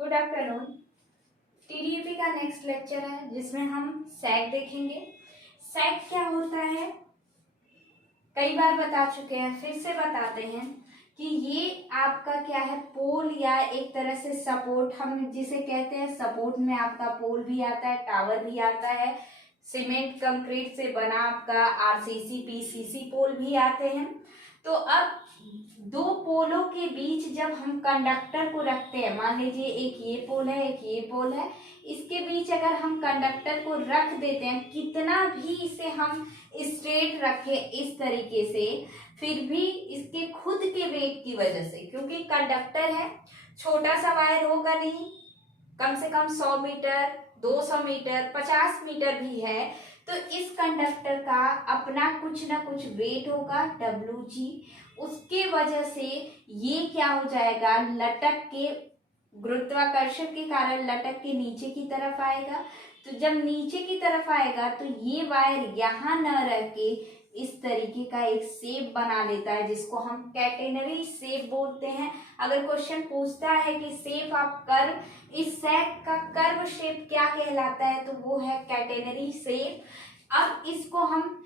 Good afternoon. टीडीएपी का next lecture है जिसमें हम सैग देखेंगे। सैग क्या होता है कई बार बता चुके हैं, फिर से बताते हैं कि ये आपका क्या है, पोल या एक तरह से सपोर्ट, हम जिसे कहते हैं सपोर्ट में आपका पोल भी आता है, टावर भी आता है, सीमेंट कंक्रीट से बना आपका आरसीसी पीसीसी पोल भी आते हैं। तो अब दो पोलों के बीच जब हम कंडक्टर को रखते हैं, मान लीजिए एक ये पोल है एक ये पोल है, इसके बीच अगर हम कंडक्टर को रख देते हैं, कितना भी इसे हम स्ट्रेट रखें इस तरीके से, फिर भी इसके खुद के वेट की वजह से, क्योंकि कंडक्टर है, छोटा सा वायर होगा नहीं, कम से कम 100 मीटर 200 मीटर 50 मीटर भी है, तो इस कंडक्टर का अपना कुछ ना कुछ वेट होगा WG, उसके वजह से ये क्या हो जाएगा, लटक के गुरुत्वाकर्षण के कारण लटक के नीचे की तरफ आएगा। तो जब नीचे की तरफ आएगा तो ये वायर यहाँ न रह के इस तरीके का एक शेप बना लेता है, जिसको हम कैटेनरी शेप बोलते हैं। अगर क्वेश्चन पूछता है कि शेप ऑफ कर्व, इस सैग का कर्व शेप क्या कहलाता है, तो वो है कैटेनरी शेप। अब इसको हम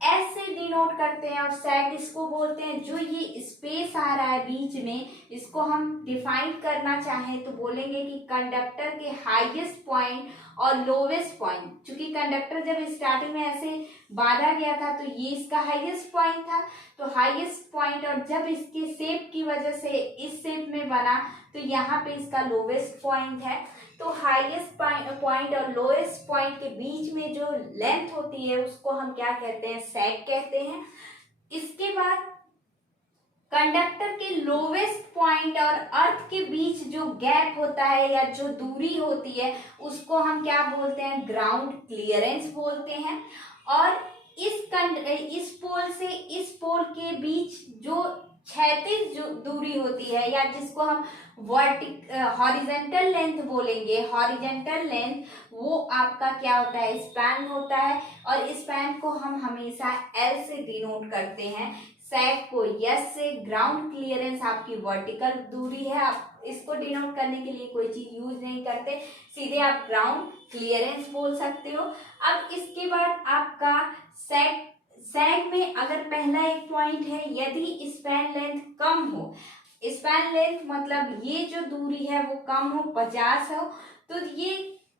ऐसे डिनोट करते हैं और सैग इसको बोलते हैं। जो ये स्पेस आ रहा है बीच में, इसको हम डिफाइन करना चाहें तो बोलेंगे कि कंडक्टर के हाईएस्ट पॉइंट और लोवेस्ट पॉइंट, चूंकि कंडक्टर जब स्टार्टिंग में ऐसे बांधा गया था तो ये इसका हाईएस्ट पॉइंट था, तो हाईएस्ट पॉइंट, और जब इसके शेप की वजह से इस शेप में बना तो यहाँ पे इसका लोवेस्ट पॉइंट है। तो हाईएस्ट पॉइंट और लोएस्ट पॉइंट के बीच में जो लेंथ होती है उसको हम क्या कहते हैं, सैग कहते हैं। इसके बाद कंडक्टर के लोवेस्ट पॉइंट और अर्थ के बीच जो गैप होता है या जो दूरी होती है उसको हम क्या बोलते हैं, ग्राउंड क्लियरेंस बोलते हैं। और इस पोल से इस पोल के बीच जो क्षैतिज जो दूरी होती है, या जिसको हम हॉरिजेंटल लेंथ बोलेंगे, हॉरिजेंटल लेंथ, वो आपका क्या होता है, स्पैन होता है। और स्पैन को हम हमेशा L से डिनोट करते हैं, सैग को S से। ग्राउंड क्लियरेंस आपकी वर्टिकल दूरी है, आप इसको डिनोट करने के लिए कोई चीज यूज नहीं करते, सीधे आप ग्राउंड क्लियरेंस बोल सकते हो। अब इसके बाद आपका सैग में अगर पहला एक पॉइंट है, यदि स्पैन लेंथ कम हो, स्पैन लेंथ मतलब ये जो दूरी है वो कम हो, 50 हो, तो ये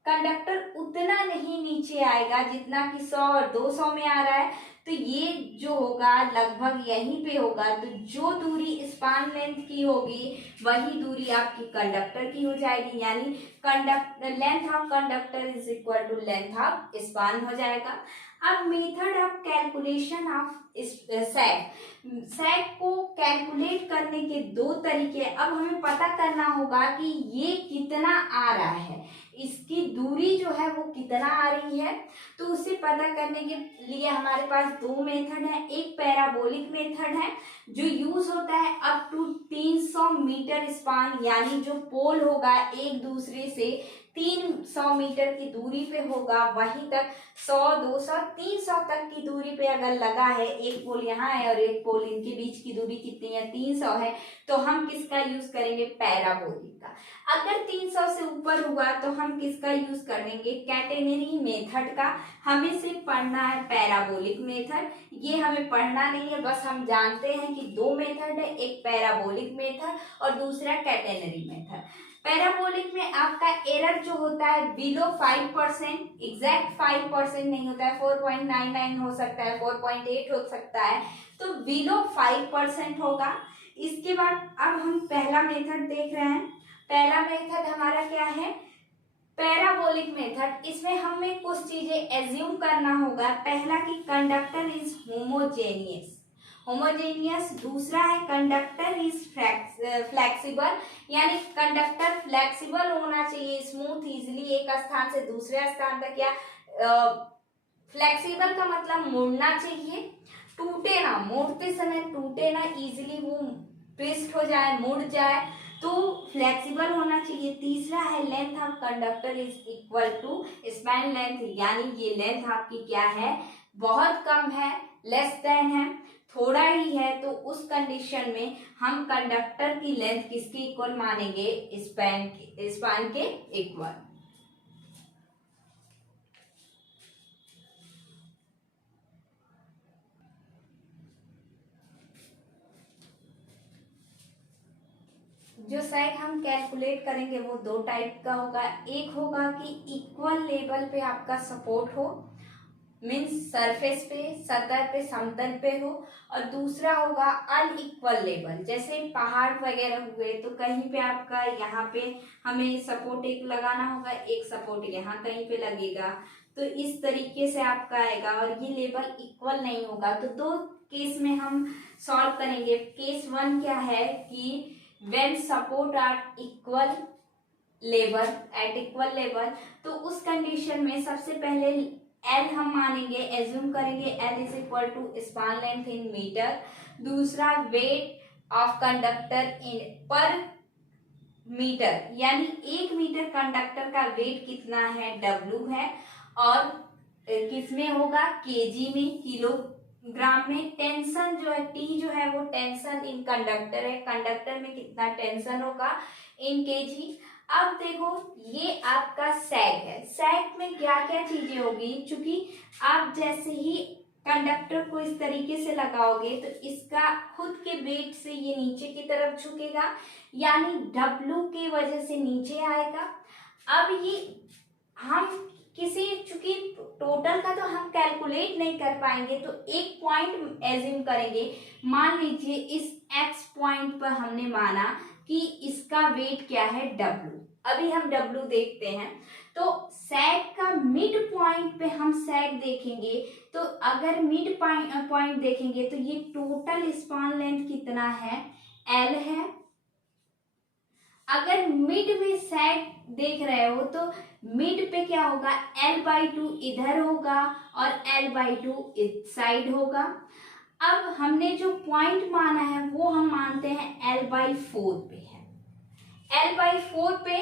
कंडक्टर उतना नहीं नीचे आएगा जितना कि 100 और 200 में आ रहा है, तो ये जो होगा लगभग यहीं पे होगा। तो जो दूरी स्पैन लेंथ की होगी वही दूरी आपकी कंडक्टर की हो जाएगी, यानी length of conductor is equal to length of span हो जाएगा। अब method of calculation of sag को कैलकुलेट करने के दो तरीके। अब हमें पता करना होगा कि ये कितना आ रहा है, इसकी दूरी जो है वो कितना आ रही है। तो उसे पता करने के लिए हमारे पास दो मेथड है। एक पैराबोलिक मेथड है जो यूज होता है अप टू 300 मीटर स्पान, यानी जो पोल होगा एक दूसरे से 300 मीटर की दूरी पे होगा, वहीं तक 100 200 300 तक की दूरी पे अगर लगा है, एक पोल यहाँ है और एक पोल, इनके बीच की दूरी कितनी है, 300 है, तो हम किसका यूज करेंगे, पैराबोलिक का। अगर 300 से ऊपर हुआ तो हम किसका यूज करेंगे, कैटेनरी मेथड का। हमें सिर्फ पढ़ना है पैराबोलिक मेथड, ये हमें पढ़ना नहीं है, बस हम जानते हैं कि दो मेथड है, एक पैराबोलिक मेथड और दूसरा कैटेनरी मेथड। पैराबोलिक में आपका एरर जो होता है बिलो 5%, एग्जैक्ट 5% नहीं होता है, 4.99 हो सकता है, 4.8 हो सकता है, तो बिलो 5% होगा। इसके बाद अब हम पहला मेथड देख रहे हैं। पहला मेथड हमारा क्या है, पैराबोलिक मेथड। इसमें हमें कुछ चीजें एज्यूम करना होगा। पहला कि कंडक्टर इज होमोजेनियस, दूसरा है कंडक्टर इज फ्लेक्सिबल, यानी कंडक्टर फ्लेक्सिबल होना चाहिए, स्मूथ इजिली एक स्थान से दूसरे स्थान तक, या फ्लेक्सिबल का मतलब मुड़ना चाहिए, टूटे ना, मोड़ते समय टूटे ना, इजिली वो ट्विस्ट हो जाए, मुड़ जाए, तो फ्लेक्सिबल होना चाहिए। तीसरा है length of conductor is equal to span length, यानी ये लेंथ आपकी क्या है, बहुत कम है, लेस देन है। थोड़ा ही है, तो उस कंडीशन में हम कंडक्टर की लेंथ किसकी इक्वल मानेंगे, स्पैन के इक्वल। जो सैग हम कैलकुलेट करेंगे वो दो टाइप का होगा। एक होगा कि इक्वल लेवल पे आपका सपोर्ट हो, मीन्स सरफेस पे, सतह पे, समतल पे हो, और दूसरा होगा अनइक्वल लेवल, जैसे पहाड़ वगैरह हुए तो कहीं पे आपका यहाँ पे हमें सपोर्ट एक लगाना होगा, एक सपोर्ट यहाँ कहीं पे लगेगा, तो इस तरीके से आपका आएगा और ये लेवल इक्वल नहीं होगा। तो दो केस में हम सॉल्व करेंगे। केस वन क्या है कि when support at equal level, at equal level, तो उस कंडीशन में सबसे पहले एल हम मानेंगे, एज्यूम करेंगे L is equal to span length in metre, दूसरा weight of conductor in per metre, यानी 1 मीटर कंडक्टर का वेट कितना है, डब्ल्यू है, और किसमें होगा, केजी में, किलोग्राम में। टेंशन जो है, टी जो है वो टेंशन इन कंडक्टर है, कंडक्टर में कितना टेंशन होगा इन केजी। अब देखो ये आपका सैग है, सैग में क्या क्या चीजें होगी, चूंकि आप जैसे ही कंडक्टर को इस तरीके से लगाओगे तो इसका खुद के वेट से ये नीचे की तरफ झुकेगा, यानी डब्ल्यू की वजह से नीचे आएगा। अब ये हम किसी, चूंकि टोटल का तो हम कैलकुलेट नहीं कर पाएंगे, तो एक पॉइंट एज्यूम करेंगे। मान लीजिए इस एक्स पॉइंट पर हमने माना कि इसका वेट क्या है, डब्ल्यू। अभी हम डब्ल्यू देखते हैं, तो सैग का मिड पॉइंट पे हम सैग देखेंगे, तो अगर मिड पॉइंट देखेंगे तो ये टोटल स्पान लेंथ कितना है, एल है। अगर मिड में सैग देख रहे हो तो मिड पे क्या होगा, L/2 इधर होगा और L/2 इस साइड होगा। अब हमने जो पॉइंट माना है वो हम मानते हैं L/4 पे है। L/4 पे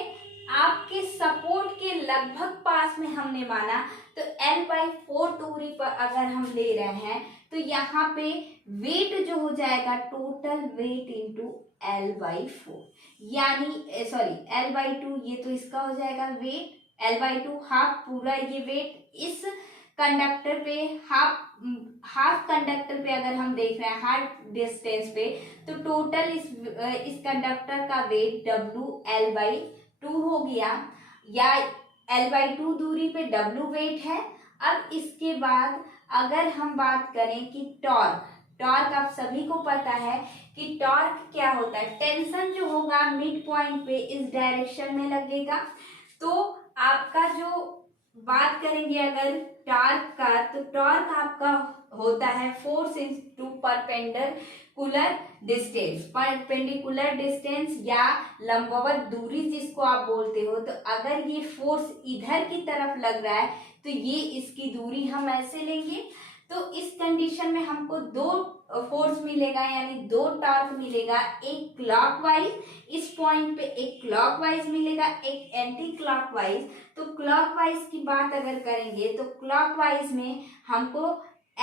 आपके सपोर्ट के लगभग पास में हमने माना, तो L/4 दूरी पर अगर हम ले रहे हैं तो यहाँ पे वेट जो हो जाएगा टोटल वेट इंटू L/4, यानी सॉरी L/2, ये तो इसका हो जाएगा वेट, L/2 हाफ पूरा ये वेट इस कंडक्टर पे, हाफ कंडक्टर पे अगर हम देख रहे हैं हाफ डिस्टेंस पे, तो टोटल इस कंडक्टर का वेट W L/2 हो गया, या L/2 दूरी पे W वेट है। अब इसके बाद अगर हम बात करें कि टॉर्क, टॉर्क आप सभी को पता है कि टॉर्क क्या होता है, टेंशन जो होगा मिड पॉइंट पे इस डायरेक्शन में लगेगा। तो आपका जो बात करेंगे अगर टॉर्क का, तो टॉर्क आपका होता है force into perpendicular distance, perpendicular distance या लंबवत दूरी जिसको आप बोलते हो। तो अगर ये फोर्स इधर की तरफ लग रहा है तो ये इसकी दूरी हम ऐसे लेंगे। तो इस कंडीशन में हमको दो फोर्स मिलेगा, यानी दो टॉर्क मिलेगा, एक क्लॉकवाइज इस पॉइंट पे, एक क्लॉकवाइज मिलेगा, एक एंटी क्लॉकवाइज। तो क्लॉकवाइज की बात अगर करेंगे तो क्लॉकवाइज में हमको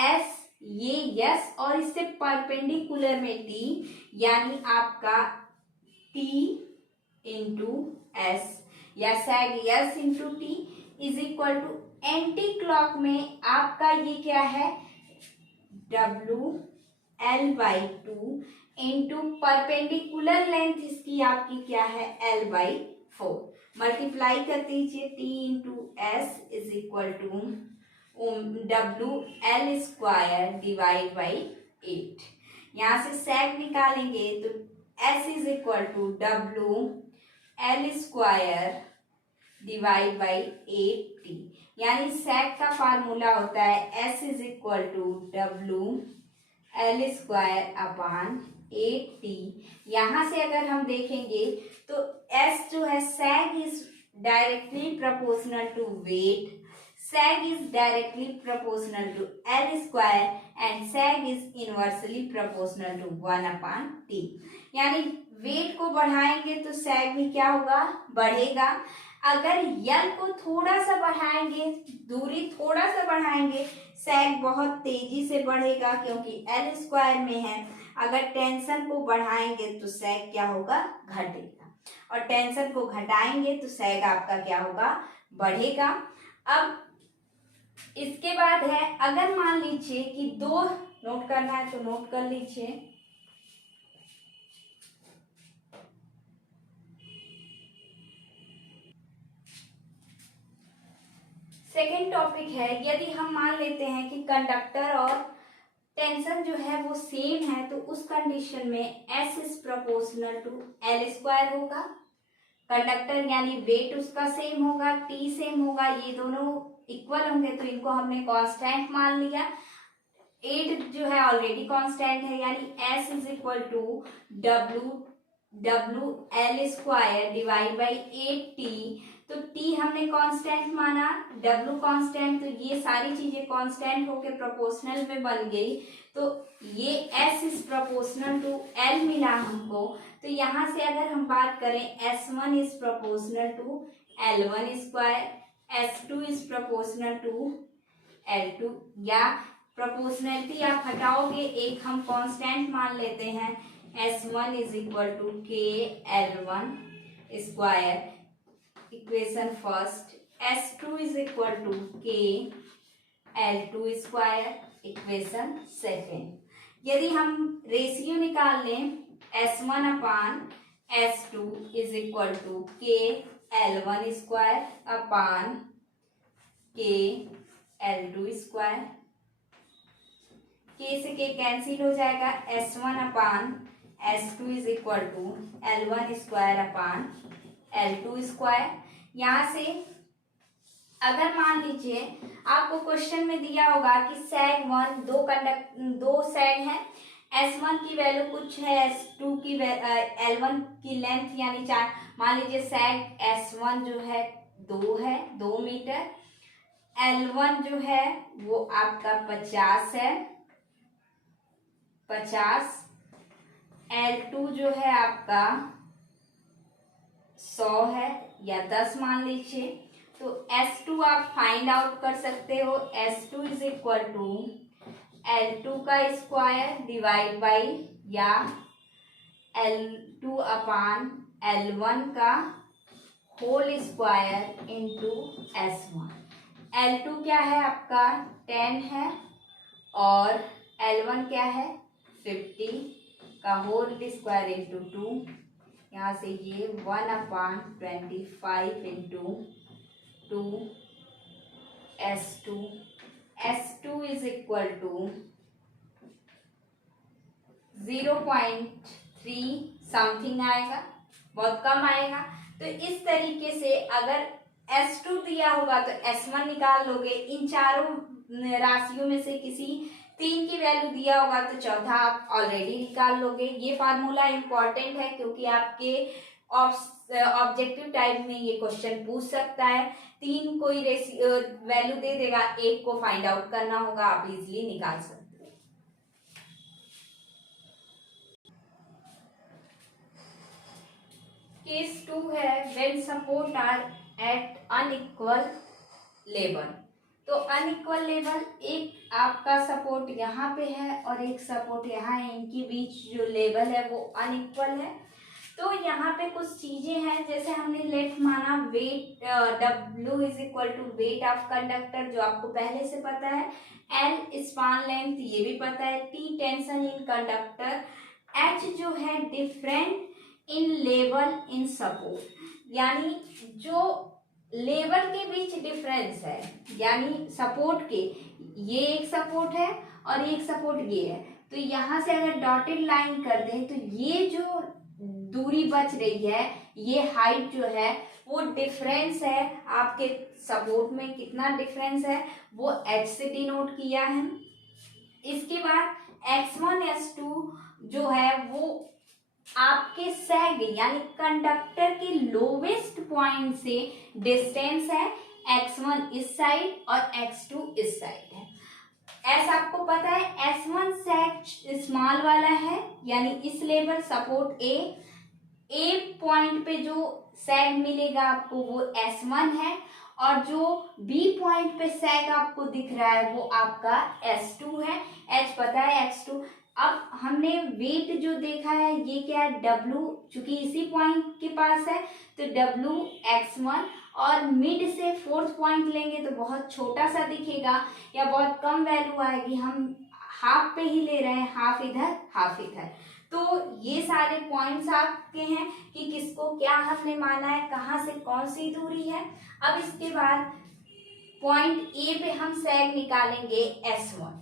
एस, ये यस, और इससे परपेंडिकुलर में टी, यानी आपका टी इंटू एस या sag S into T is equal to anti clock में आपका ये क्या है, W L/2 into perpendicular length इसकी आपकी क्या है, L/4, मल्टीप्लाई कर दीजिए, T into S is equal to W L square divide by 8। यहाँ से सैग निकालेंगे तो S is equal to W L square divide by 8T, यानी सैग का फार्मूला होता है S is equal to W L square upon 8T। यहाँ से अगर हम देखेंगे तो S जो है, sag is directly proportional to weight, sag is directly proportional to L square and sag is inversely proportional to 1/T, यानी वेट को बढ़ाएंगे तो sag भी क्या होगा, बढ़ेगा। अगर यल को थोड़ा सा बढ़ाएंगे, दूरी थोड़ा सा बढ़ाएंगे, सैग बहुत तेजी से बढ़ेगा क्योंकि एल स्क्वायर में है। अगर टेंशन को बढ़ाएंगे तो सैग क्या होगा, घटेगा, और टेंशन को घटाएंगे तो सैग आपका क्या होगा, बढ़ेगा। अब इसके बाद है, अगर मान लीजिए कि दो, नोट करना है तो नोट कर लीजिए। सेकेंड टॉपिक है, यदि हम मान लेते हैं कि कंडक्टर और टेंशन जो है वो सेम है, तो उस कंडीशन में S is proportional to L square होगा। कंडक्टर यानी वेट उसका सेम होगा, T सेम होगा, ये दोनों इक्वल होंगे, तो इनको हमने कांस्टेंट मान लिया। 8 जो है ऑलरेडी कांस्टेंट है, यानी S is equal to W L square divide by 8T। तो T हमने कांस्टेंट माना, W कांस्टेंट, तो ये सारी चीजें कांस्टेंट होके प्रोपोर्शनल में बन गई। तो ये S is proportional to L मिला हमको। तो यहाँ से अगर हम बात करें, S1 is proportional to L1 square, S2 is proportional to L2, या प्रोपोर्शनलिटी आप हटाओगे, एक हम कांस्टेंट मान लेते हैं, S1 is equal to K L1 square, equation first. S2 is equal to K L2 square, equation second. यदि हम ratio निकाल लें, S1 upon S2 is equal to K L1 square upon K L2 square, K से K cancel हो जाएगा, S1 upon S2 is equal to L1 square upon L2 square. यहाँ से अगर मान लीजिए आपको क्वेश्चन में दिया होगा कि सैग 1 दो सैग है, S1 की वैल्यू कुछ है, S2 की L1 की लेंथ यानी 4, मान लीजिए सैग S1 जो है 2 मीटर, L1 जो है वो आपका 50 है, 50, L2 जो है आपका 100 है या 10 मान लीजिए। तो S2 आप फाइंड आउट कर सकते हो, S2 is equal to L2 का स्क्वायर डिवाइड बाई या L2 अपान L1 का whole square into S1। L2 क्या है आपका 10 है और L1 क्या है 50 का होल स्क्वायर इंटू 2, यहाँ से ये 1/25 into 2 S2, S2 is equal to 0.3 something आएगा, बहुत कम आएगा। तो इस तरीके से अगर S2 दिया होगा तो S1 निकाल लोगे, इन चारों राशियों में से किसी 3 की वैल्यू दिया होगा तो चौथा आप ऑलरेडी निकाल लोगे। ये फार्मूला इंपॉर्टेंट है क्योंकि आपके ऑब्जेक्टिव टाइप में ये क्वेश्चन पूछ सकता है। 3 कोई वैल्यू दे देगा, एक को फाइंड आउट करना होगा, आप इजीली निकाल सकते हो। केस 2 है, when support are at unequal level. तो अनइक्वल लेवल, एक आपका सपोर्ट यहाँ पे है और एक सपोर्ट यहाँ है, इनके बीच जो लेवल है वो अनइक्वल है। तो यहाँ पे कुछ चीजें हैं, जैसे हमने लेट माना weight, W is equal to weight of conductor जो आपको पहले से पता है, L स्पान लेंथ ये भी पता है, T tension in conductor, H जो है different in level in support, यानी जो लेवल के बीच डिफरेंस है, यानी सपोर्ट के, ये एक सपोर्ट है और एक सपोर्ट ये है। तो यहाँ से अगर डॉटेड लाइन कर दें तो ये जो दूरी बच रही है, ये हाइट जो है वो डिफरेंस है, आपके सपोर्ट में कितना डिफरेंस है वो H से डिनोट किया है। इसके बाद X1 S2 जो है वो आपके सैग यानी कंडक्टर के लोवेस्ट पॉइंट से डिस्टेंस है, X1 इस साइड और X2 इस साइड है। S आपको पता है S1 सैग स्मॉल वाला है, यानी इस level support A, A point पे जो सैग मिलेगा आपको वो S1 है, और जो बी पॉइंट पे सैग आपको दिख रहा है वो आपका S2 है। H पता है, X2। अब हमने वेट जो देखा है ये क्या है, W, चूंकि इसी पॉइंट के पास है तो W X1, और मिड से फोर्थ पॉइंट लेंगे तो बहुत छोटा सा दिखेगा या बहुत कम वैल्यू आएगी। हम हाफ पे ही ले रहे हैं, हाफ इधर हाफ इधर। तो ये सारे पॉइंट्स आपके हैं कि किसको क्या हमने माना है, कहाँ से कौन सी दूरी है। अब इसके बाद पॉइंट ए पे हम सैग निकालेंगे S1।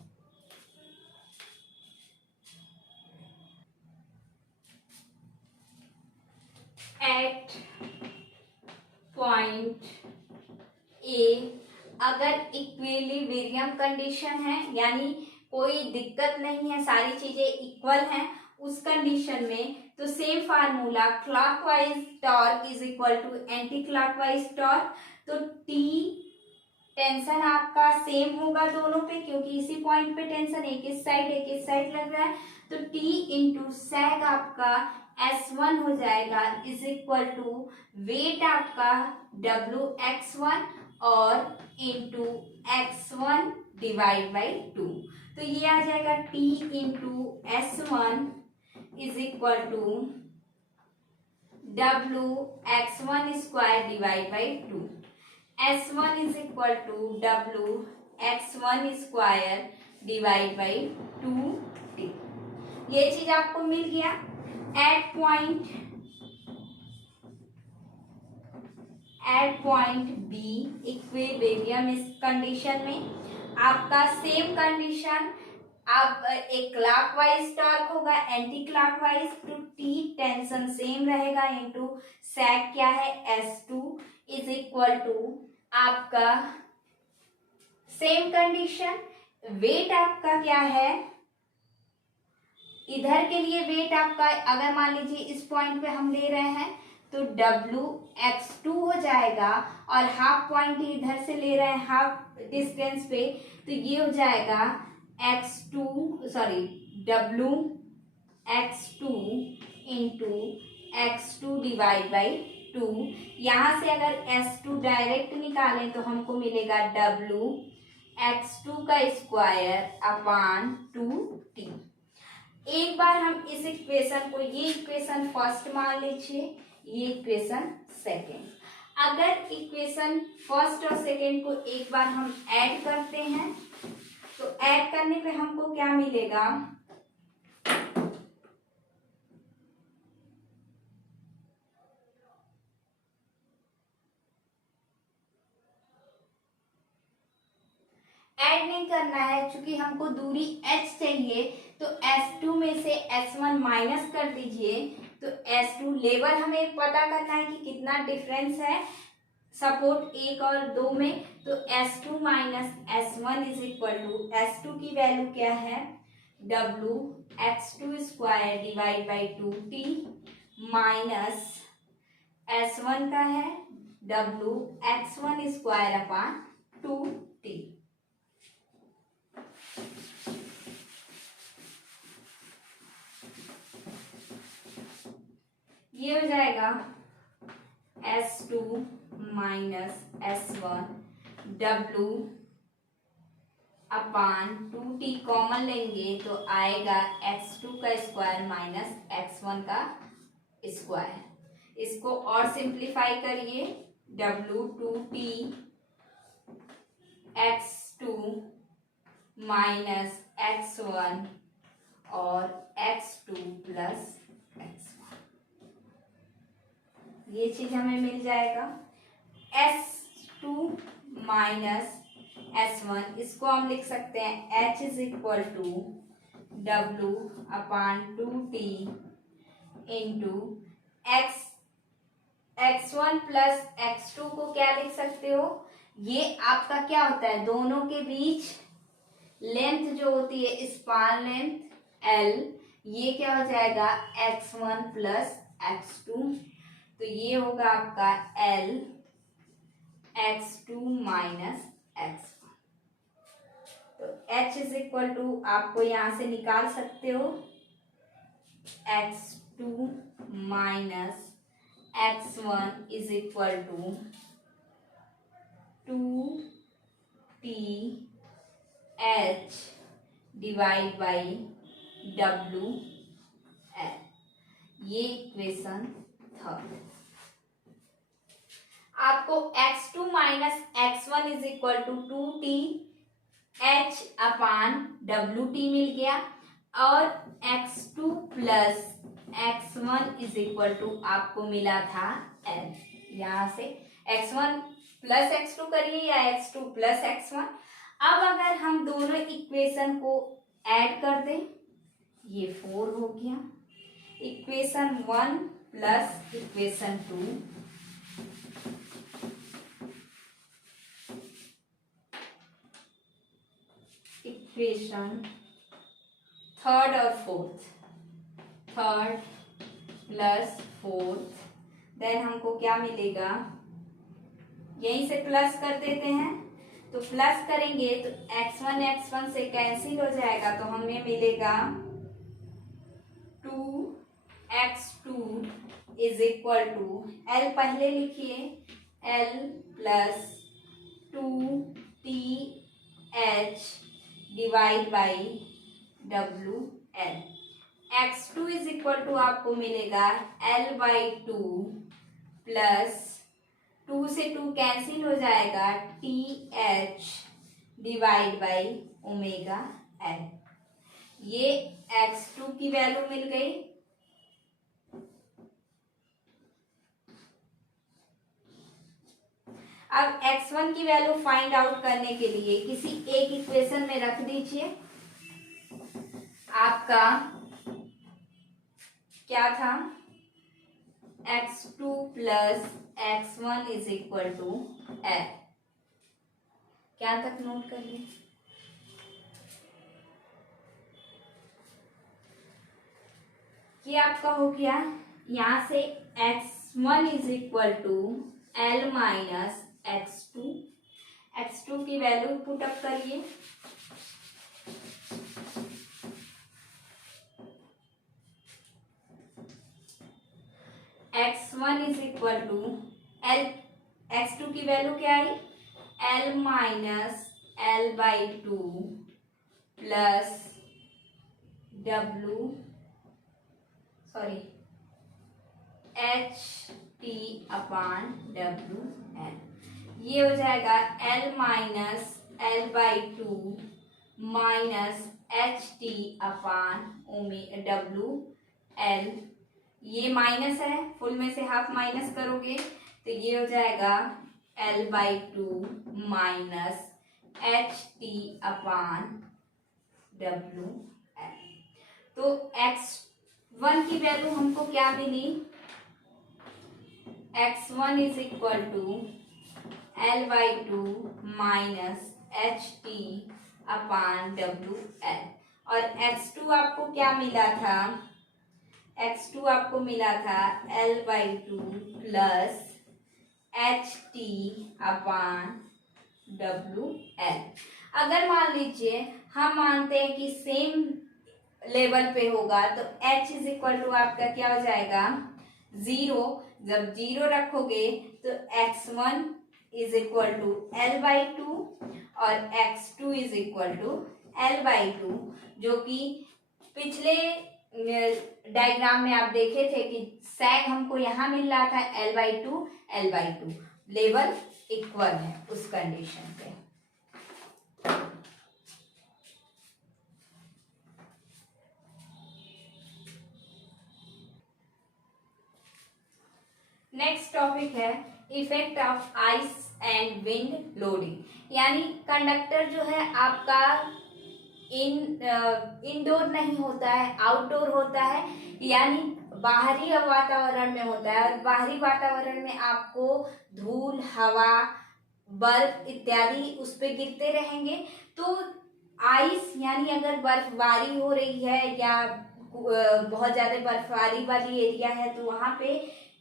एट पॉइंट ए अगर इक्विलिब्रियम कंडीशन है, यानी कोई दिक्कत नहीं है, सारी चीजें इक्वल हैं, उस कंडीशन में तो same formula clockwise torque is equal to anti clockwise torque. तो टी टेंशन आपका सेम होगा दोनों पे, क्योंकि इसी पॉइंट पे टेंशन एक इस साइड लग रहा है। तो टी इंटू सैग आपका S1 हो जाएगा इज इक्वल टू वेट आपका WX1 और इंटू X1 डिवाइड बाई 2। तो ये आ जाएगा T into S1 is equal to WX1 square divide by 2। S1 is equal to WX1 square divide by 2T। ये चीज आपको मिल गया। एट पॉइंट बी इक्विलिब्रियम इस कंडीशन में आपका सेम कंडीशन, अब एक क्लॉकवाइज टॉर्क होगा, anti clockwise, two T tension same रहेगा इनटू सैग क्या है S2 इज इक्वल टू आपका सेम कंडीशन। वेट आपका क्या है, इधर के लिए वेट आपका अगर मान लीजिए इस पॉइंट पे हम ले रहे हैं तो WX2 हो जाएगा, और हाफ पॉइंट इधर से ले रहे हैं हाफ डिस्टेंस पे, तो ये हो जाएगा WX2 into X2 divide by 2। यहाँ से अगर S2 डायरेक्ट निकालें तो हमको मिलेगा WX2 का स्क्वायर अपान 2T। एक बार हम इस इक्वेशन को, ये इक्वेशन फर्स्ट मान लीजिए, ये इक्वेशन सेकेंड। अगर इक्वेशन फर्स्ट और सेकेंड को एक बार हम ऐड करते हैं तो ऐड करने पे हमको क्या मिलेगा, ऐड नहीं करना है, क्योंकि हमको दूरी h चाहिए। तो S2 में से S1 माइनस कर दीजिए, तो S2 लेवल हमें पता करना है कि कितना डिफरेंस है सपोर्ट 1 और 2 में। तो S2 minus S1 is equal to, S2 की वैल्यू क्या है WX2 square divide by 2T minus S1 का है WX1 स्क्वायर अपान 2T। ये हो जाएगा S2 minus S1 W upon 2T common लेंगे तो आएगा X2 का स्क्वायर माइनस X1 का स्क्वायर। इसको और सिंप्लीफाई करिए, W2T X2 माइनस X1 और X2 प्लस X1, ये चीज हमें मिल जाएगा। S2 माइनस S1 इसको हम लिख सकते हैं H is equal to W upon 2T into X1 plus X2 को क्या लिख सकते हो, ये आपका क्या होता है, दोनों के बीच लेंथ जो होती है स्पान लेंथ L, ये क्या हो जाएगा X1 प्लस X2, तो ये होगा आपका L X2 माइनस X1। तो H इज इक्वल टू आपको यहां से निकाल सकते हो X2 x2 minus x1 is equal to 2TH divide by WL। ये इक्वेशन थर्ड। आपको x2 minus x1 is equal to 2TH upon WT मिल गया और x2 plus x1 is equal to आपको मिला था L। यहाँ से x1 प्लस x2 करिए या x2 प्लस x1। अब अगर हम दोनों इक्वेशन को ऐड कर दें, ये 4 हो गया। Equation 1 plus equation 2, equation third और fourth, third plus fourth, then हमको क्या मिलेगा, यहीं से प्लस कर देते हैं। तो प्लस करेंगे तो x1 से कैंसिल हो जाएगा, तो हमें मिलेगा 2x2 is equal to L पहले लिखिए, L plus 2TH divide by WL। x2 is equal to आपको मिलेगा L/2 प्लस 2 से 2 कैंसिल हो जाएगा, TH divide by omega L। ये x2 की वैल्यू मिल गई। अब x1 की वैल्यू फाइंड आउट करने के लिए किसी एक इक्वेशन में रख दीजिए। आपका क्या था, x2 plus x1 is equal to L। क्या तक नोट कर ली, ये आपका हो गया। यहां से x1 is equal to L minus x2, x2 की वैल्यू पुट अप करिए। x1 is equal to L, x2 की वैल्यू क्या आई, L minus L/2 plus HT upon WL। ये हो जाएगा L minus L/2 minus HT upon WL। ये minus है, full में से हाफ माइनस करोगे तो ये हो जाएगा L/2 minus HT upon WL। तो x1 की वैल्यू हमको क्या मिली, x1 is equal to L/2 minus HT upon WL। और x2 आपको क्या मिला था, x2 आपको मिला था L/2 plus HT upon WL। अगर मान लीजिए हम मानते हैं कि सेम लेवल पे होगा तो h इज इक्वल टू आपका क्या हो जाएगा, 0। जब 0 रखोगे तो x1 is equal to L/2 और x2 is equal to L/2, जो कि पिछले डायग्राम में आप देखे थे कि सैग हमको यहाँ मिल रहा था L/2 लेवल इक्वल है उस कंडीशन पे। नेक्स्ट टॉपिक है effect of ice and wind loading, यानी कंडक्टर जो है आपका इनडोर नहीं होता है, आउटडोर होता है, यानी बाहरी वातावरण में होता है। और बाहरी वातावरण में आपको धूल, हवा, बर्फ इत्यादि उस पे गिरते रहेंगे। तो आइस यानी अगर बर्फबारी हो रही है या बहुत ज्यादा बर्फबारी वाली एरिया है तो वहां पे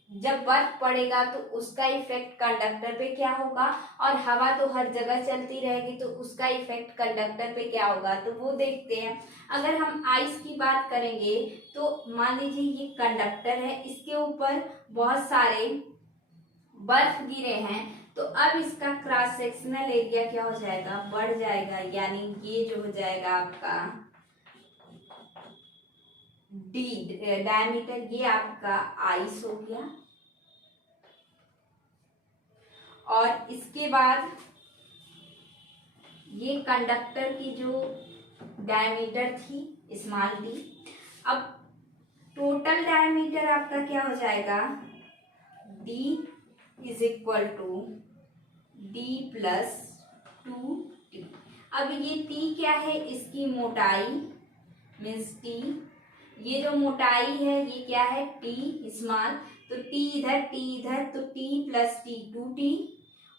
जब बर्फ पड़ेगा तो उसका इफेक्ट कंडक्टर पे क्या होगा, और हवा तो हर जगह चलती रहेगी तो उसका इफेक्ट कंडक्टर पे क्या होगा, तो वो देखते हैं। अगर हम आइस की बात करेंगे तो मान लीजिए ये कंडक्टर है, इसके ऊपर बहुत सारे बर्फ गिरे हैं, तो अब इसका क्रॉस सेक्शनल एरिया क्या हो जाएगा, बढ़ जाएगा, यानी ये जो हो जाएगा आपका डी डायमीटर, ये आपका आइस हो गया। और इसके बाद ये कंडक्टर की जो डायमीटर थी स्मॉल डी, अब टोटल डायमीटर आपका क्या हो जाएगा, D is equal to D plus 2t। अब ये टी क्या है, इसकी मोटाई मीन्स टी, ये जो मोटाई है ये क्या है, टी स्मॉल, तो टी इधर, तो टी प्लस टी 2t,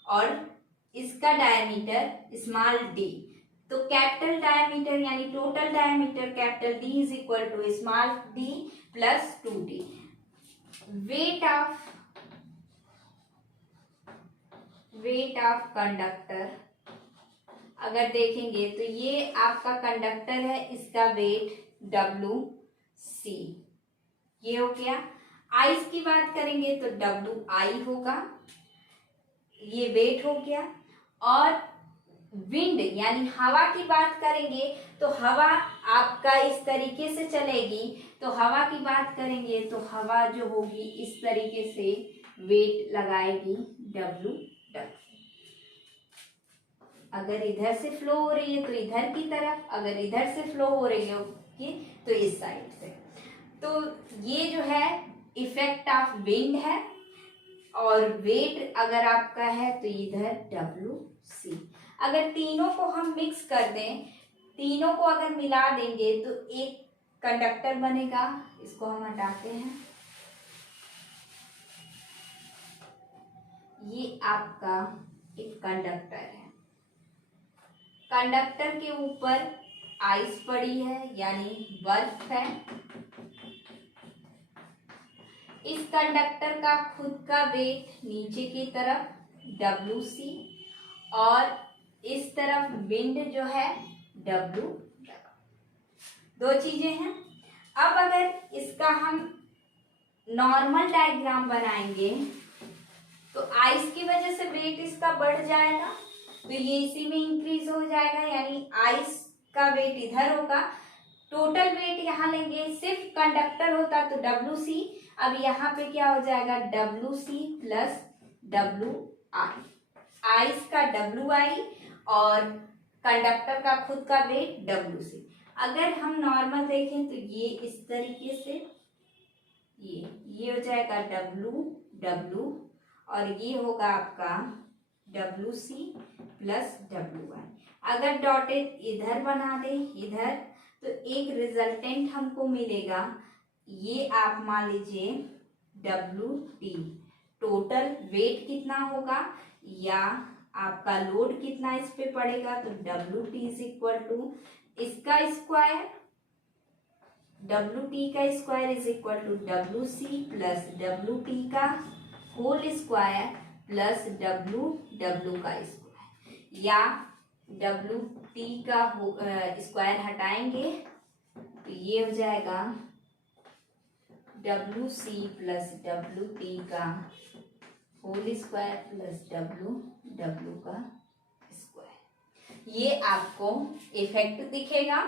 और इसका डायमीटर स्मॉल डी, तो कैपिटल डायमीटर यानी total diameter capital D is equal to small D plus 2t। Weight of conductor अगर देखेंगे तो ये आपका कंडक्टर है, इसका वेट WC, ये हो गया। आइस की बात करेंगे तो WI होगा, ये वेट हो गया। और विंड यानी हवा की बात करेंगे तो हवा आपका इस तरीके से चलेगी, तो हवा की बात करेंगे तो हवा जो होगी इस तरीके से वेट लगाएगी W। अगर इधर से फ्लो हो रही है तो इधर की तरफ, अगर इधर से फ्लो हो रही होगी तो इस साइड से। तो ये जो है इफेक्ट ऑफ विंड है, और वेट अगर आपका है तो इधर WC। अगर तीनों को हम मिक्स कर दें, तीनों को अगर मिला देंगे तो एक कंडक्टर बनेगा, इसको हम हटाते हैं। ये आपका एक कंडक्टर है, कंडक्टर के ऊपर आइस पड़ी है यानी बर्फ है। इस कंडक्टर का खुद का वेट नीचे की तरफ WC, और इस तरफ विंड जो है W। दो चीजें हैं। अब अगर इसका हम नॉर्मल डायग्राम बनाएंगे तो आइस की वजह से वेट इसका बढ़ जाएगा, तो ये इसी में इंक्रीज हो जाएगा, यानी आइस का वेट इधर होगा। टोटल वेट यहाँ लेंगे, सिर्फ कंडक्टर होता तो WC, अब यहाँ पे क्या हो जाएगा WC प्लस WI, आइस का WI और कंडक्टर का खुद का वेट WC। अगर हम नॉर्मल देखें तो ये इस तरीके से ये हो जाएगा W और ये होगा आपका WC प्लस WI। अगर डॉटेड इधर बना दे इधर, तो एक रिजल्टेंट हमको मिलेगा, ये आप मान लीजिए WT, टोटल वेट कितना होगा या आपका लोड कितना इस पे पड़ेगा, तो WT इज इक्वल टू इसका स्क्वायर, WT का square is equal to WC plus WT का होल स्क्वायर प्लस W का स्क्वायर, या WT का स्क्वायर हटाएंगे तो ये हो जाएगा WC प्लस WT का होल स्क्वायर प्लस W का स्क्वायर। ये आपको इफेक्ट दिखेगा।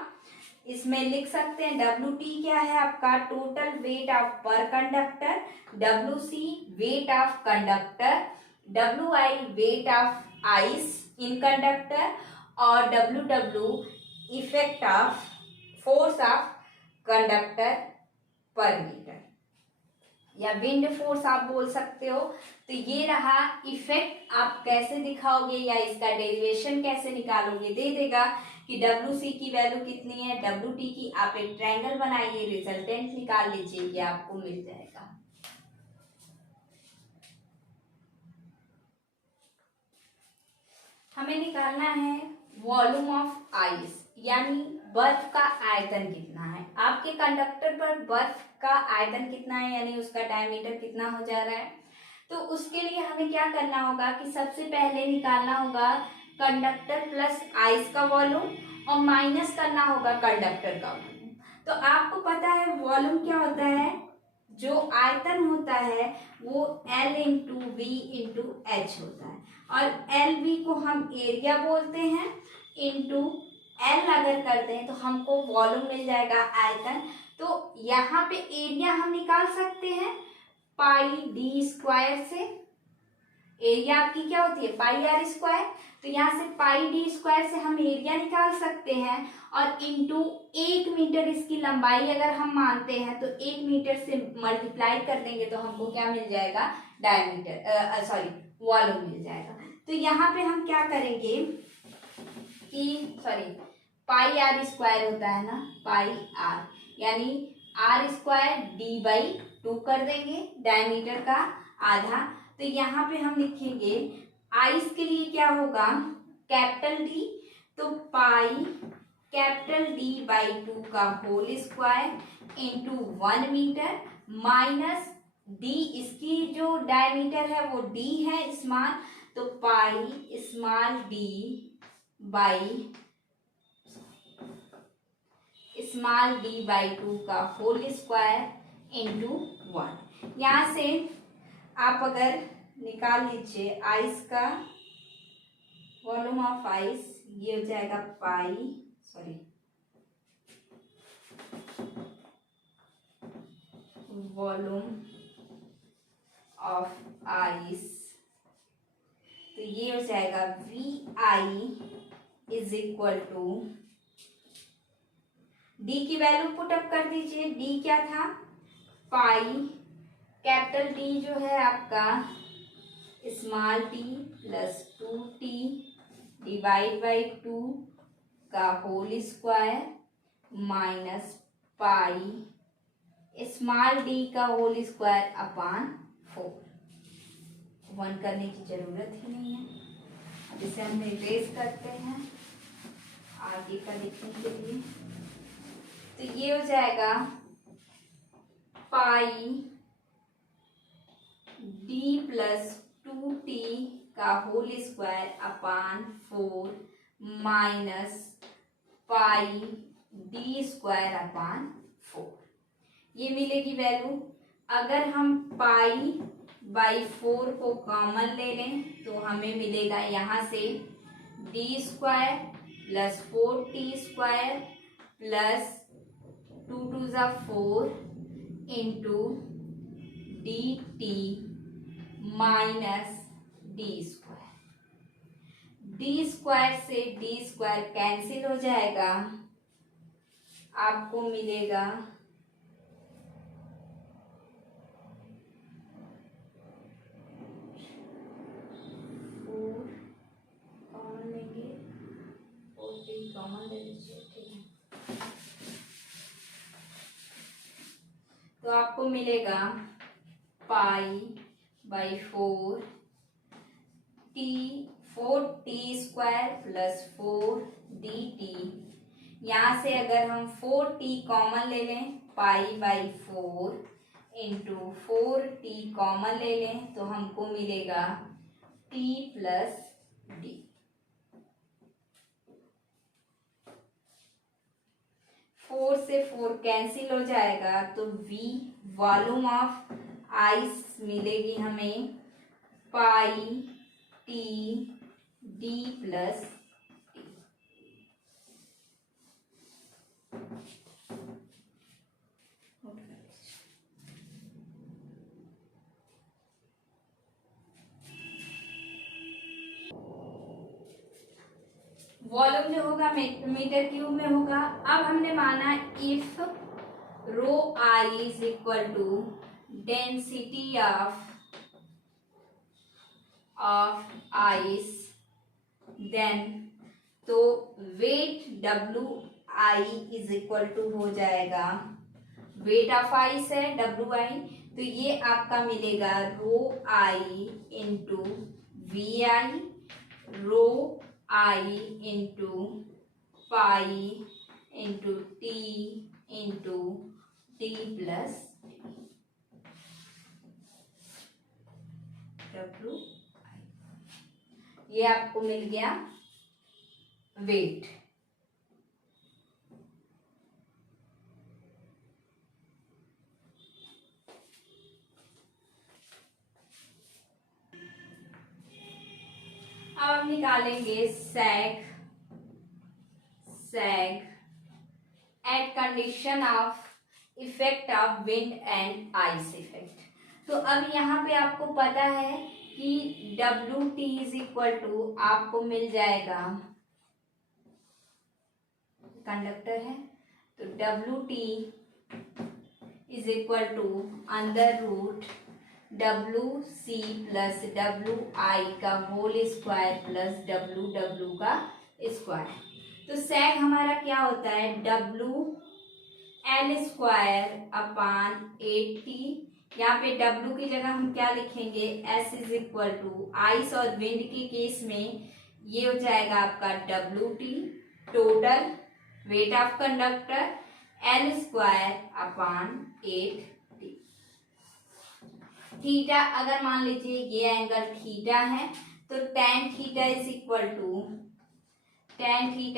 इसमें लिख सकते हैं WT क्या है आपका टोटल वेट ऑफ पर conductor, WC wait of conductor, WI wait of ice in conductor, और WW effect of force of conductor पर मीटर, या विंड फोर्स आप बोल सकते हो। तो ये रहा इफेक्ट, आप कैसे दिखाओगे या इसका डेरिवेशन कैसे निकालोगे, दे देगा कि WC की वैल्यू कितनी है, WT की, आप एक ट्रायंगल बनाइए, रिजल्टेंट निकाल लीजिए, ये आपको मिल जाएगा। हमें निकालना है वॉल्यूम ऑफ आइस, यानी बर्फ का आयतन कितना है। आपके कंडक्टर पर बर्फ का आयतन कितना है, यानी उसका डायमीटर कितना हो जा रहा है। तो उसके लिए हमें क्या करना होगा कि सबसे पहले निकालना होगा कंडक्टर प्लस आइस का वॉल्यूम और माइनस करना होगा कंडक्टर का वॉल्यूम। तो आपको पता है वॉल्यूम क्या होता है, जो आयतन होता है वो L into V into H होता है, और एल वी को हम एरिया बोलते हैं, इंटू एल अगर करते हैं तो हमको वॉल्यूम मिल जाएगा आयतन। तो यहाँ पे एरिया हम निकाल सकते हैं पाई डी स्क्वायर से, एरिया आपकी क्या होती है पाई आर स्क्वायर, तो यहाँ से पाई डी स्क्वायर से हम एरिया निकाल सकते हैं, और इंटू 1 मीटर इसकी लंबाई अगर हम मानते हैं तो 1 मीटर से मल्टीप्लाई कर देंगे तो हमको क्या मिल जाएगा, डायमीटर सॉरी वॉल्यूम मिल जाएगा। तो यहाँ पे हम क्या करेंगे कि पाई आर स्क्वायर होता है ना, पाई आर यानी आर स्क्वायर डी बाई 2 कर देंगे, डायमीटर का आधा। तो यहाँ पे हम लिखेंगे आइस के लिए क्या होगा, कैपिटल डी, तो पाई कैपिटल डी बाई 2 का whole square into 1 metre minus D, इसकी जो डायमीटर है वो डी है स्मॉल, तो pi small D by small D by 2 का होल स्क्वायर इंटू 1। यहाँ से आप अगर निकाल लीजिए आइस का वॉल्यूम ऑफ आइस, ये हो जाएगा वॉल्यूम ऑफ आइस, तो ये हो जाएगा V I is equal to, D की वैल्यू पुटअप कर दीजिए, डी क्या था पाई कैपिटल डी जो है आपका small T plus 2t divide by 2 का whole square minus pi small D का होल स्क्वायर अपॉन 4। 1 करने की जरूरत ही नहीं है, अब इसे हम रिप्लेस करते हैं आगे का लिखने के लिए। तो ये हो जाएगा पाई डी प्लस 2t का whole square upon 4 minus pi D square upon 4, ये मिलेगी वैल्यू। अगर हम पाई बाई 4 को कॉमन ले लें तो हमें मिलेगा यहाँ से D square plus 4t square plus 2 2 ज़ा 4 into D T minus D square. D square से डी स्क्वायर कैंसिल हो जाएगा, आपको मिलेगा 4 कॉमन लेंगे, 4t कॉमन ले लीजिए, ठीक है। तो आपको मिलेगा pi by 4 4t square plus 4dt, यहाँ से अगर हम 4t कॉमन ले लें pi by 4 into 4t common ले लें तो हमको मिलेगा t प्लस डी। 4 से 4 कैंसिल हो जाएगा तो v वॉल्यूम ऑफ आइस मिलेगी हमें pi T D plus T. Volume जो होगा मीटर क्यूब में होगा। अब हमने माना if rho I is equal to density of ice, then तो weight W I is equal to हो जाएगा, वेट ऑफ आइस है डब्ल्यू आई, तो ये आपका मिलेगा rho I into V I, rho I into pi into T into T plus WI, ये आपको मिल गया वेट। अब हम निकालेंगे sag at condition of effect of wind and ice effect. तो अब यहाँ पे आपको पता है कि WT इज इक्वल टू आपको मिल जाएगा, कंडक्टर है तो WT is equal to under root WC plus WI का होल स्क्वायर प्लस WW का स्क्वायर। तो सैग हमारा क्या होता है, WL स्क्वायर अपान 8T। यहाँ पे W की जगह हम क्या लिखेंगे, S is equal to ice और विंड के केस में ये हो जाएगा आपका WT total weight of conductor L square upon 8T। Theta अगर मान लीजिए ये एंगल थीटा है तो tan theta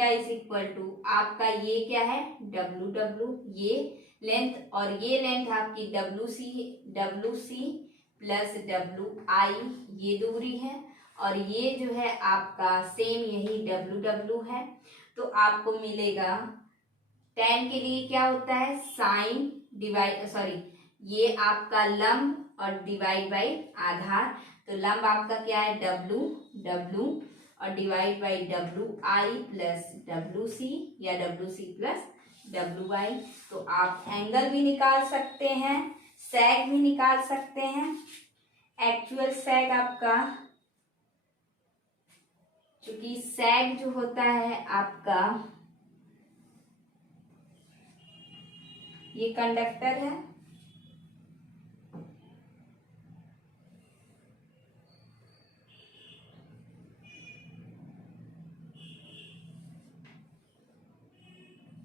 is equal to आपका ये क्या है WW, ये लेंथ, और ये लेंथ आपकी WC प्लस WI ये दूरी है, और ये जो है आपका सेम यही WW है। तो आपको मिलेगा tan के लिए क्या होता है साइन डिवाइड, सॉरी ये आपका लंब और डिवाइड बाई आधार। तो लंब आपका क्या है W और divide by WI plus WC या WC प्लस WI। तो आप एंगल भी निकाल सकते हैं, सैग भी निकाल सकते हैं। एक्चुअल सैग आपका, चूंकि सैग जो होता है आपका ये कंडक्टर है,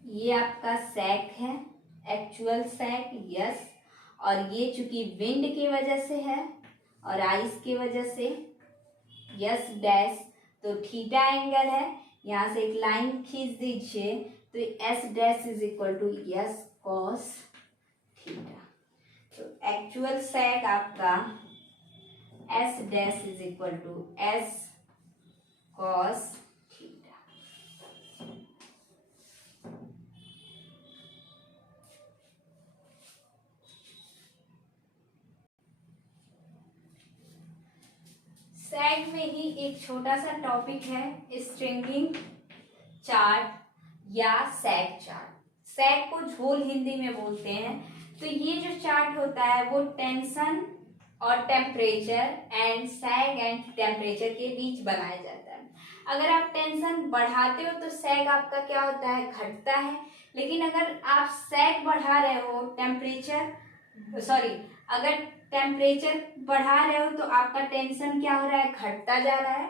ये आपका सैग है, एक्चुअल सैग यस। और ये चूंकि विंड की वजह से है और आइस की वजह से यस डैश, तो थीटा एंगल है, यहाँ से एक लाइन खींच दीजिए तो S dash is equal to S cos theta. तो एक्चुअल सैग आपका S dash is equal to S cos theta. Sag में ही एक छोटा सा टॉपिक है स्ट्रिंगिंग चार्ट या सैग चार्ट। सैग को झोल हिंदी में बोलते हैं। तो ये जो चार्ट होता है वो टेंशन और temperature and sag and temperature के बीच बनाया जाता है। अगर आप टेंशन बढ़ाते हो तो सैग आपका क्या होता है घटता है, लेकिन अगर आप सैग बढ़ा रहे हो अगर टेम्परेचर बढ़ा रहे हो तो आपका टेंशन क्या हो रहा है घटता जा रहा है।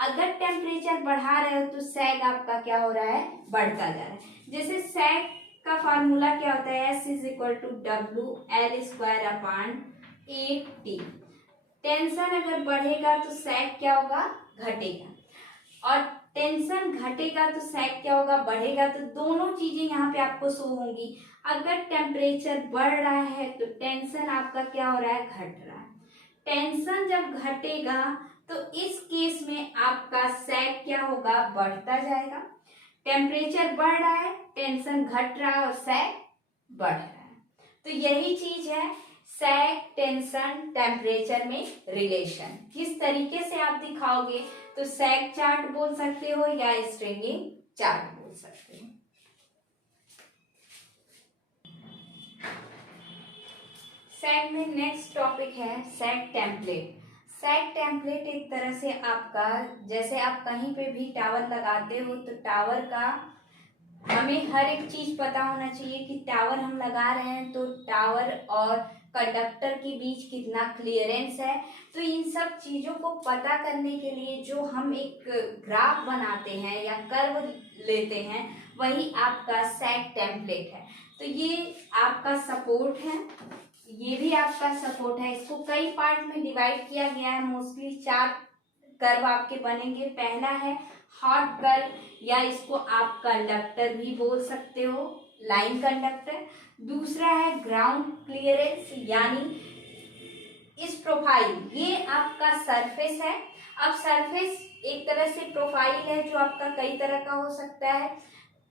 अगर टेम्परेचर बढ़ा रहे हो तो सैग आपका क्या हो रहा है बढ़ता जा रहा है। जैसे सैग का फार्मूला क्या होता है S is equal to WL square upon 8T। Tension अगर बढ़ेगा तो सैग क्या होगा घटेगा, और टेंशन घटेगा तो सैग क्या होगा बढ़ेगा। तो दोनों चीजें यहाँ पे आपको शो होंगी। अगर टेम्परेचर बढ़ रहा है तो टेंशन आपका क्या हो रहा है घट रहा है। टेंशन जब घटेगा तो इस केस में आपका सैग क्या होगा बढ़ता जाएगा। टेम्परेचर बढ़ रहा है, टेंशन घट रहा है और सैग बढ़ रहा है। तो यही चीज है सैग टेंशन टेम्परेचर में रिलेशन। किस तरीके से आप दिखाओगे तो सैग चार्ट बोल सकते हो या स्ट्रिंगिंग चार्ट बोल सकते हो। सैग में नेक्स्ट टॉपिक है सैग टेम्पलेट। सैग टेम्पलेट एक तरह से आपका, जैसे आप कहीं पे भी टावर लगाते हो तो टावर का हमें हर एक चीज पता होना चाहिए कि टावर हम लगा रहे हैं तो टावर और कंडक्टर के बीच कितना क्लियरेंस है। तो इन सब चीजों को पता करने के लिए जो हम एक ग्राफ बनाते हैं या कर्व लेते हैं वही आपका सैग टेम्पलेट है। तो ये आपका सपोर्ट है, ये भी आपका सपोर्ट है। इसको कई पार्ट में डिवाइड किया गया है। मोस्टली 4 कर्व आपके बनेंगे। पहला है हॉट कर्व, या इसको आप कंडक्टर भी बोल सकते हो, लाइन कंडक्टर। दूसरा है ग्राउंड क्लियरेंस, यानी इस प्रोफाइल, ये आपका सरफेस है। अब सरफेस एक तरह से प्रोफाइल है जो आपका कई तरह का हो सकता है।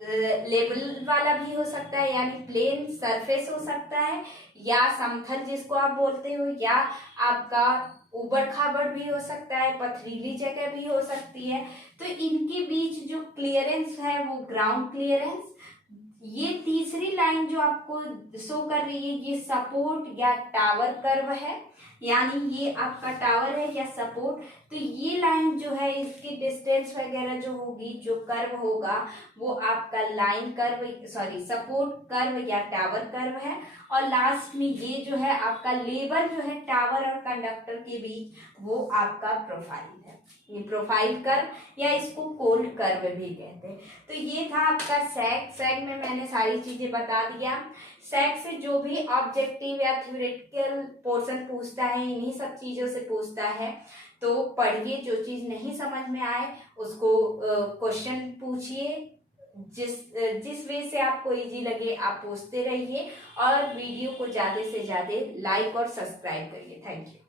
लेवल वाला भी हो सकता है, यानी प्लेन सरफेस हो सकता है, या समतल जिसको आप बोलते हो, या आपका ऊबड़ खाबड़ भी हो सकता है, पथरीली जगह भी हो सकती है। तो इनके बीच जो क्लियरेंस है वो ग्राउंड क्लियरेंस। ये तीसरी लाइन जो आपको शो कर रही है, ये सपोर्ट या टावर कर्व है, यानी ये आपका टावर है या सपोर्ट। तो ये लाइन जो है, इसकी डिस्टेंस वगैरह जो होगी, जो कर्व होगा, वो आपका line curve, sorry support curve या टावर कर्व है। और लास्ट में ये जो है आपका लेवल जो है टावर और कंडक्टर के बीच, वो आपका प्रोफाइल है। ये प्रोफाइल कर्व या इसको कोल्ड कर्व भी कहते हैं। तो ये था आपका सैग में मैंने सारी चीजें बता दिया। सैग से जो भी ऑब्जेक्टिव या थ्योरेटिकल पोर्शन पूछता है, इन्हीं सब चीजों से पूछता है। तो पढ़िए, जो चीज नहीं समझ में आए उसको क्वेश्चन पूछिए, जिस वे से आपको इजी लगे आप पूछते रहिए, और वीडियो को ज्यादा से ज्यादा लाइक और सब्सक्राइब करिए। Thank you.